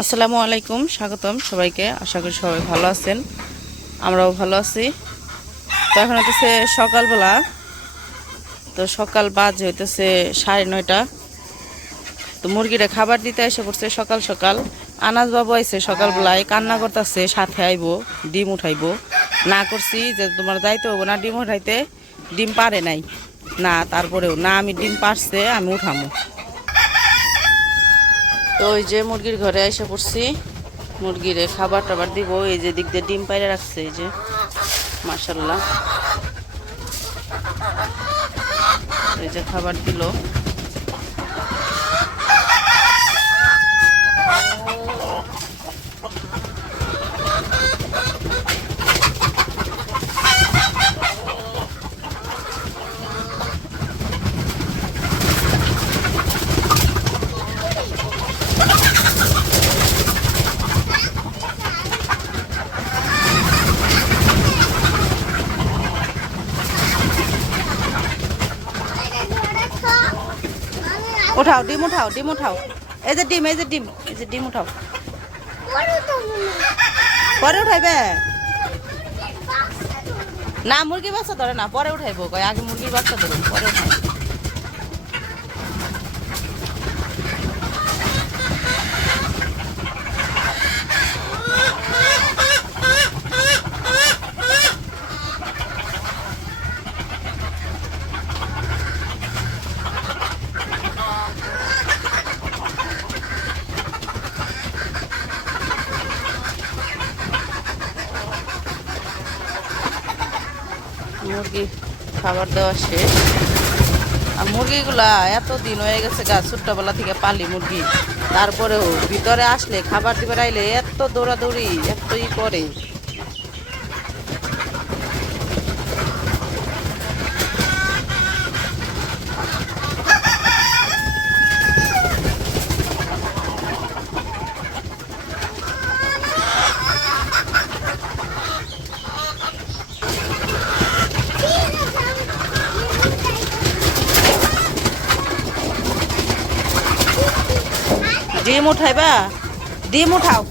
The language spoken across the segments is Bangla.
আসসালামু আলাইকুম, স্বাগতম সবাইকে। আশা করি সবাই ভালো আছেন, আমরাও ভালো আছি। তো এখন হইতেছে সকালবেলা, তো সকাল বাজে হইতেছে 9:30। তো মুরগিরে খাবার দিতে এসে পড়ছে সকাল সকাল। আনাজ বাবু আইছে সকালবেলায়, কান্না করতেছে, সাথে আইবো, ডিম উঠাইবো। না করছি যে তোমার যাইতে হবো না ডিম উঠাইতে, ডিম পারে নাই না, তারপরেও না আমি ডিম পারছে আমি উঠামো। তো ওই যে মুরগির ঘরে এসে পড়ছি, মুরগিরে খাবার টাবার দিব। এই যে দিক দিয়ে ডিম পাইরে রাখছে, এই যে মাশাল্লাহ, এই যে খাবার দিল। উঠাও ডিম, উঠাও ডিম, উঠাও। এই যে ডিম, এই যে ডিম, এই যে ডিম উঠাও। পরে উঠাইবে না, মুরগির বাচ্চা ধরে না, পরে উঠাইবো। কয় আগে মুরগির বাচ্চা ধরুন, পরে উঠাই। মুরগি খাবার দেওয়া শেষ। আর মুরগিগুলা এত দিন হয়ে গেছে গা, ছোট্টবেলা থেকে পালি মুরগি, তারপরেও ভিতরে আসলে খাবার দিবার আইলে এত দৌড়াদৌড়ি, এত ই করে। ডিম উঠাইবা, ডিম উঠাও।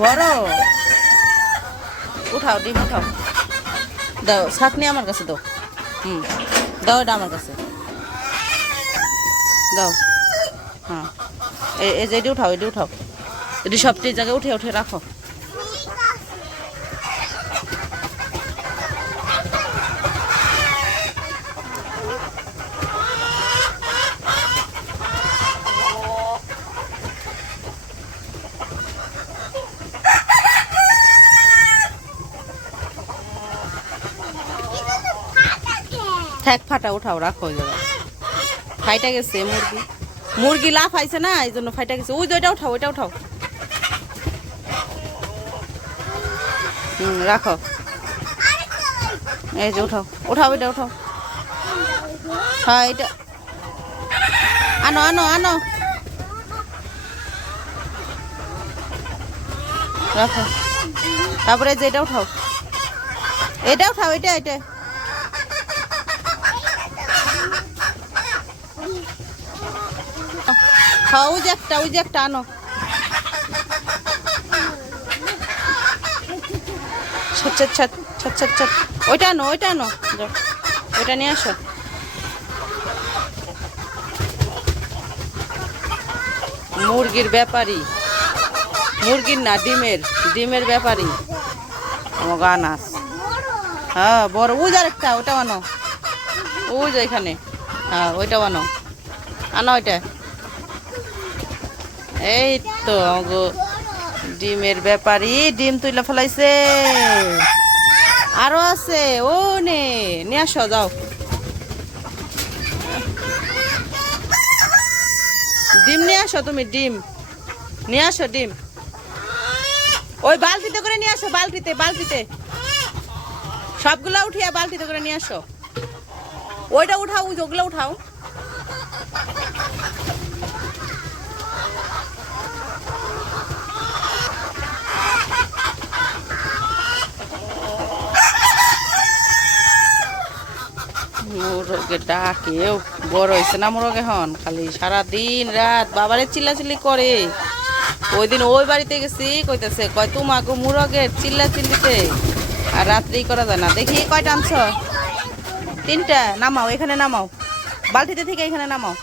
বড় উঠাও, ডিম উঠাও। দাও ছাকনি আমার কাছে দাও। দাও, এটা আমার কাছে দাও। হ্যাঁ, এই যে এটি উঠাও, এটি উঠাও, এটি সবটি জায়গায় উঠে উঠে রাখো। ঠেক ফাটা উঠাও, রাখো ওই জায়গায়। ফাইটা গেছে মুরগি, মুরগি লাফ আইছে না, এই জন্য ফাইটা গেছে। ওই যে ওইটা উঠাও, ওইটা উঠাও। রাখো, এই যে উঠাও, উঠাও, এটা উঠাও। হ্যাঁ, এটা আনো, আনো, আনো, রাখো। তারপরে যে এটা উঠাও, এটা উঠাও, এটা এটা হ্যাঁ, ওই যে একটা, ওই যে একটা আনো। ছট ছট ছট ছট ছট, ওইটা আনো, ওইটা আনো, যাও ওইটা নিয়ে আসো। মুরগির ব্যাপারী, মুরগির না ডিমের, ডিমের ব্যাপারী আনাস। হ্যাঁ বড়, ওই যে আরেকটা, ওইটাও আনো, ওই যে এখানে। হ্যাঁ, ওইটাও আনো, আনো ওইটা। এই তো গো, ডিমের ব্যাপারী ডিম তুইলা ফেলাইছে। আরো আছে, ও নে নিয়ে আসো, যাও। ডিম নিয়ে আসো, তুমি ডিম নিয়ে আসো, ডিম ওই বালতিতে করে নিয়ে আসো, বালতিতে, বালতিতে সবগুলা উঠিয়া বালতিতে করে নিয়ে আসো। ওইটা উঠাও, ওগুলো উঠাও। মোরগে ডাকেও বড় হয়েছে না মোরগ এখন খালি সারা দিন রাত বাবারে চিল্লাচিল্লি করে। ওই দিন ওই বাড়িতে গেছি কইতেছে কয় তোমাকে মুরগের চিল্লাচিল্লিতে আর রাত্রেই করা যায় না। দেখি কয়টা আনছ? 3টা। নামাও, এখানে নামাও, বালতিতে থেকে এখানে নামাও।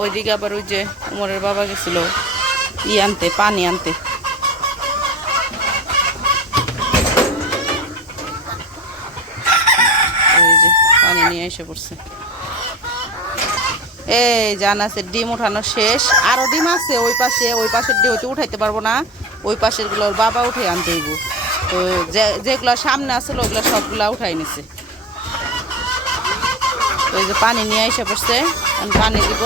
ওইদিকে আবার ওই যে উমরের বাবা গেছিল আনতে, পানি আনতে। ওই যে পানি নিয়ে এসে পড়ছে। এই জান আছে ডিম উঠানো শেষ, আরো ডিম আছে ওই পাশে। ওই পাশের ডিম হয়তো উঠাইতে পারবো না, ওই পাশের গুলো ওর বাবা উঠে আনতে হইব। তো যেগুলো সামনে আসলো ওগুলো সবগুলা উঠাই নিছে। তো এই যে পানি নিয়ে এসে পড়ছে, পানি দিব।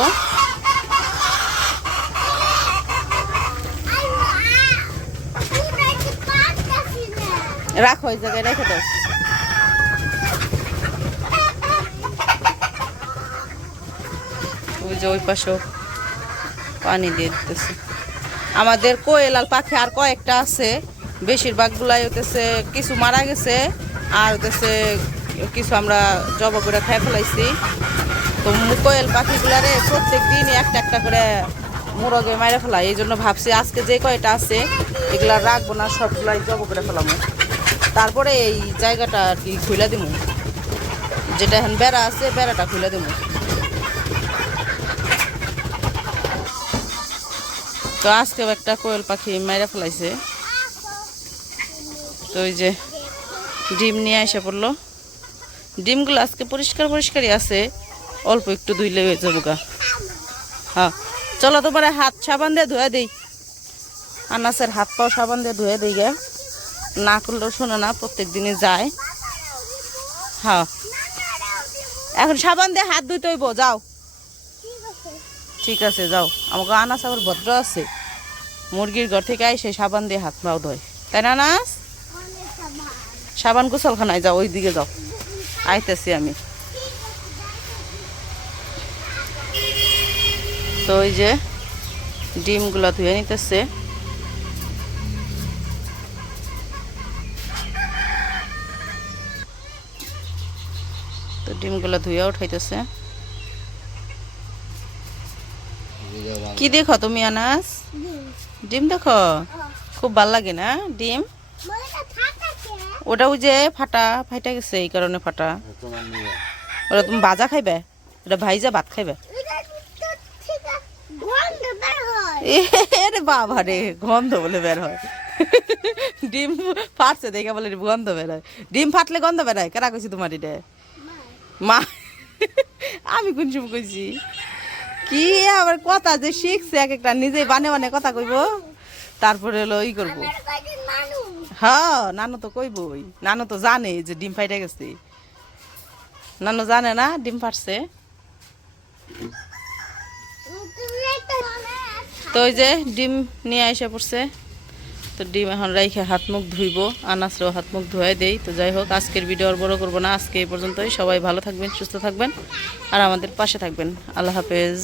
রাখো, ওই জায়গায় রেখে দাও। ওই যে ওই পাশেও পানি দিয়ে দিতেছে। আমাদের কোয়েলাল পাখি আর কয়েকটা আছে, বেশিরভাগগুলাই হতেছে কিছু মারা গেছে আর হতেছে কিছু আমরা জবা করে খেয়ে ফেলাইছি। তো কোয়েল পাখিগুলারে প্রত্যেক দিনই একটা একটা করে মোরগে মারা ফেলাই। এই জন্য ভাবছি আজকে যে কয়টা আছে এগুলা রাখবো না, সবগুলাই জবা করে ফেলামো। তারপরে এই জায়গাটা আর কি খুলে দিব, যেটা এখন বেড়া আছে বেড়াটা খুলে দিব। তো আজকে একটা কোয়েল পাখি মাইরা ফেলাইছে। তো ওই যে ডিম নিয়ে এসে পড়লো। ডিমগুলো আজকে পরিষ্কার পরিষ্কারই আছে, অল্প একটু ধুইলে হয়ে যাবো গা। হ্যাঁ চলো, তোমার হাত সাবান দিয়ে ধুয়ে দিই। আনাসের হাত পাও সাবান দিয়ে ধুয়ে দিই গে, না করলেও শোনো না, প্রত্যেক দিনই যায়। হ্যাঁ এখন সাবান দিয়ে হাত ধুইতে হইব, যাও। ঠিক আছে যাও। আমাকে আনাস আবার ভদ্র আছে, মুরগির ঘর থেকে আইসে সাবান দিয়ে হাত পাও ধোয়, তাই না আনাস? সাবান গোসলখানায় যাও, ওই দিকে যাও, আইতেছি আমি। তো ওই যে ডিমগুলা ধুয়ে নিতেছে। তো ডিমগুলা ধুয়ে উঠাইতেছে। কি দেখো তুমি আনাস? ডিম দেখো, খুব ভাল লাগে না ডিম? ওটা ওই যে ফাটা গেছে, এই কারণে ফাটা। ওটা তুমি ভাজা খাইবে, ওটা ভাইজা ভাত খাইবে। এরে বাবা রে, গন্ধ বলে বের হয়। ডিম ফাটছে দেখে বলে গন্ধ বের হয়। ডিম ফাটলে গন্ধ বের হয়, কেনা কইছি তোমার এটা? মা আমি কোন সময় কইছি? কি আবার কথা যে শিখছে এক একটা, নিজেই বানে বানে কথা কইব, তারপরে হলো ই করবো। হ্যাঁ নানু তো কইবই, নানু তো জানে যে ডিম ফাইটে গেছে। নানু জানে না ডিম ফাটছে? তো ওই যে ডিম নিয়ে এসে পড়ছে। তো ডিম এখন রাইখে হাত মুখ ধুইব, আনাসরাও হাত মুখ ধুয়ে দেই। তো যাই হোক, আজকের ভিডিও আর বড় করবো না, আজকে এই পর্যন্তই। সবাই ভালো থাকবেন, সুস্থ থাকবেন আর আমাদের পাশে থাকবেন। আল্লাহ হাফেজ।